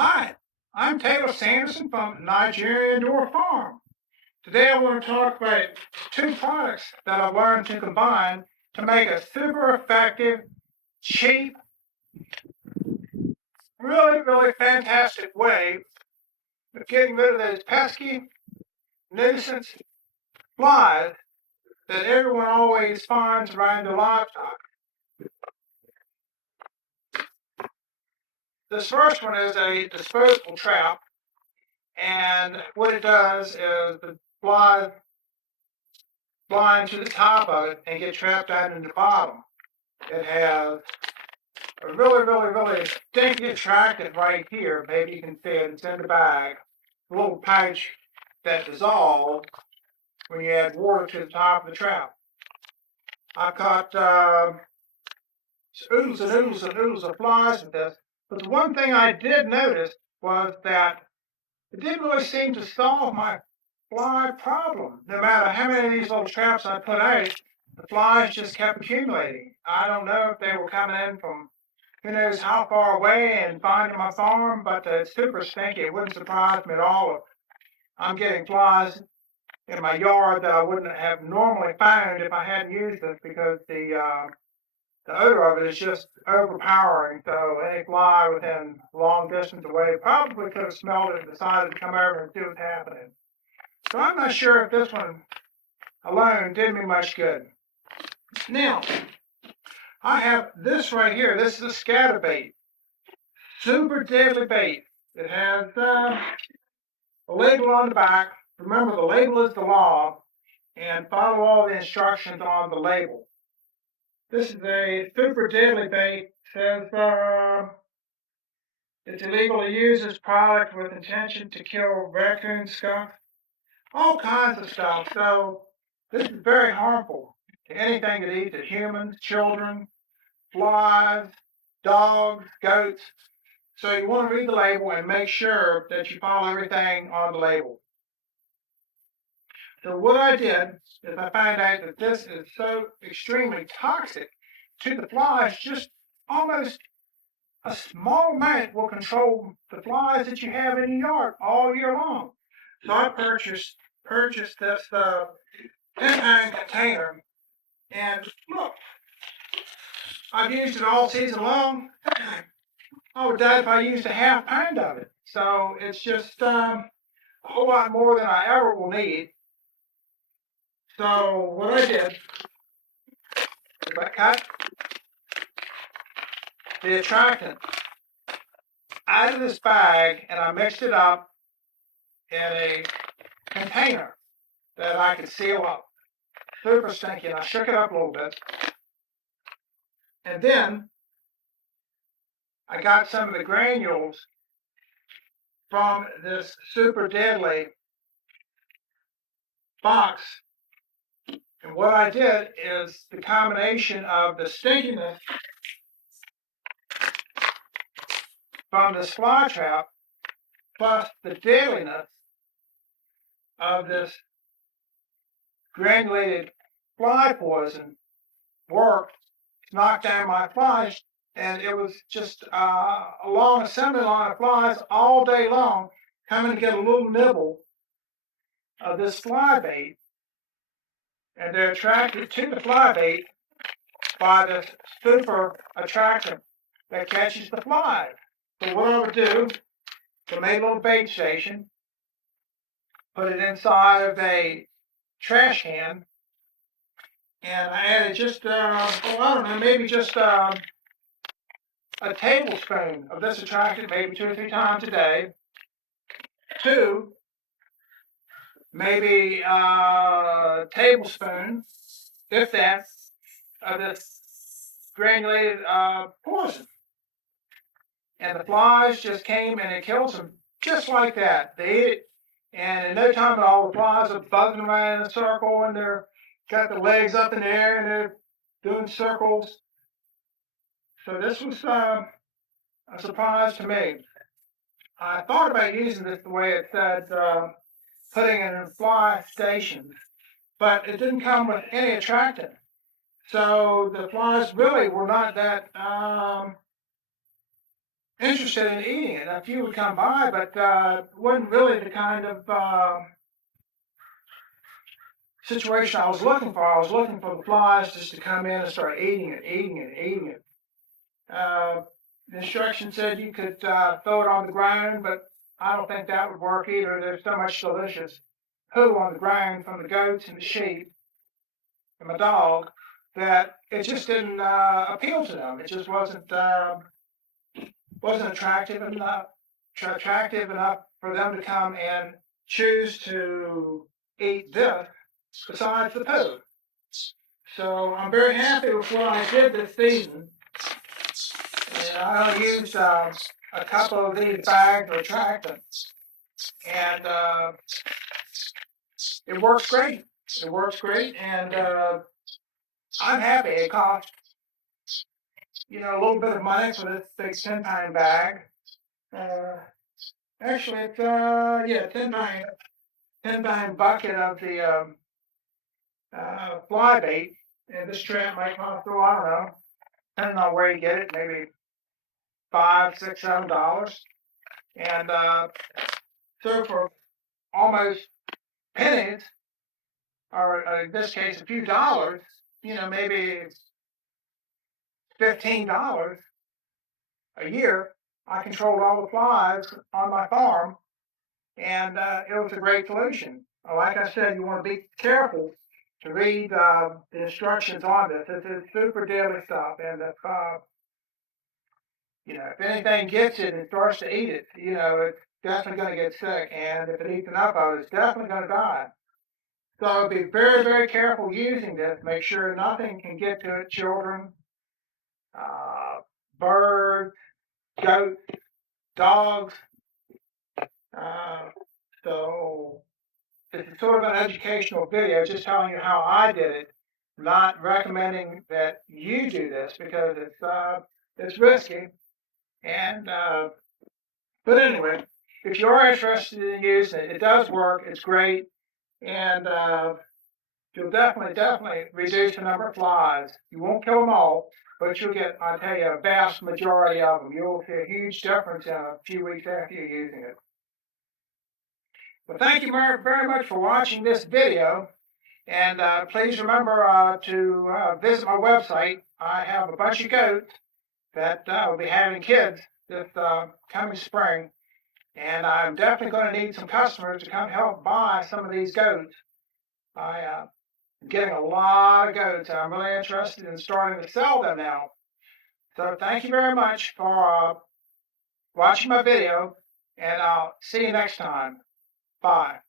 Hi, I'm Taylor Sanderson from Nigeria Indoor Farm. Today I want to talk about two products that I've learned to combine to make a super effective, cheap, really fantastic way of getting rid of those pesky nuisance flies that everyone always finds around their livestock. This first one is a disposable trap, and what it does is the flies fly to the top of it and get trapped down in the bottom. It has a really stinky attractant right here. Maybe you can see it. It's in the bag. A little pouch that dissolves when you add water to the top of the trap. I caught oodles and oodles and oodles of flies with this. But the one thing I did notice was that it didn't really seem to solve my fly problem. No matter how many of these little traps I put out, the flies just kept accumulating. I don't know if they were coming in from who knows how far away and finding my farm, but it's super stinky. It wouldn't surprise me at all if I'm getting flies in my yard that I wouldn't have normally found if I hadn't used this, because the odor of it is just overpowering. So any fly within long distance away probably could have smelled it and decided to come over and see what's happening. So I'm not sure if this one alone did me much good. Now, I have this right here. This is a Scatterbait. Super deadly bait. It has a label on the back. Remember, the label is the law, and follow all the instructions on the label. This is a super deadly bait. It says it's illegal to use this product with intention to kill raccoon, skunk, all kinds of stuff. So this is very harmful to anything that eats it: humans, children, flies, dogs, goats. So you want to read the label and make sure that you follow everything on the label. So what I did is I found out that this is so extremely toxic to the flies, just almost a small amount will control the flies that you have in your yard all year long. So I purchased this 10-pound container, and look, I've used it all season long. I would die if I used a half pound of it. So it's just a whole lot more than I ever will need. So what I did is I cut the attractant out of this bag and I mixed it up in a container that I could seal up. Super stinky. And I shook it up a little bit. And then I got some of the granules from this super deadly box. And what I did is the combination of the stinkiness from this fly trap plus the deadliness of this granulated fly poison worked to knock down my flies. And it was just a long assembly line of flies all day long coming to get a little nibble of this fly bait. And they're attracted to the fly bait by this super attractant that catches the flies. So what I would do, I made a little bait station, put it inside of a trash can, and I added just, I don't know, maybe just a tablespoon of this attractant, maybe 2 or 3 times a day. 2, maybe a tablespoon, if that, of this granulated poison. And the flies just came and it kills them just like that. They eat it, and in no time at all, the flies are buzzing around in a circle, and they're got the legs up in the air, and they're doing circles. So this was a surprise to me. I thought about using this the way it said, putting it in fly stations, but it didn't come with any attractant. So the flies really were not that interested in eating it. A few would come by, but wasn't really the kind of situation I was looking for. I was looking for the flies just to come in and start eating it, eating it, eating it. The instructions said you could throw it on the ground, but I don't think that would work either. There's so much delicious poo on the ground from the goats and the sheep and my dog that it just didn't appeal to them. It just wasn't attractive enough for them to come and choose to eat this besides the poo. So I'm very happy with what I did this season. And I only used a couple of these bags of attractants, and it works great. It works great, and I'm happy. It cost a little bit of money for this big 10-pound bag. Actually, it's 10-pound bucket of the fly bait, and this trap might cost, I don't know, depending on where you get it, maybe $5, $6, $7. And so for almost pennies, or in this case, a few dollars, maybe $15 a year, I controlled all the flies on my farm, and it was a great solution. Like I said, you want to be careful to read the instructions on this. This is super deadly stuff, and if anything gets it and starts to eat it, it's definitely going to get sick, and if it eats enough of it, it's definitely going to die. So be very, very careful using this. Make sure nothing can get to it. Children, birds, goats, dogs. So this is sort of an educational video, just telling you how I did it, not recommending that you do this because it's risky. And but anyway, if you are interested in using it, it does work. It's great, and you'll definitely reduce the number of flies. You won't kill them all, but you'll get, I tell you, a vast majority of them. You'll see a huge difference in a few weeks after you're using it. Well, thank you very, very much for watching this video. And please remember to visit my website. I have a bunch of goats that will be having kids this coming spring. And I'm definitely going to need some customers to come help buy some of these goats. I'm getting a lot of goats. I'm really interested in starting to sell them now. So thank you very much for watching my video, and I'll see you next time. Bye.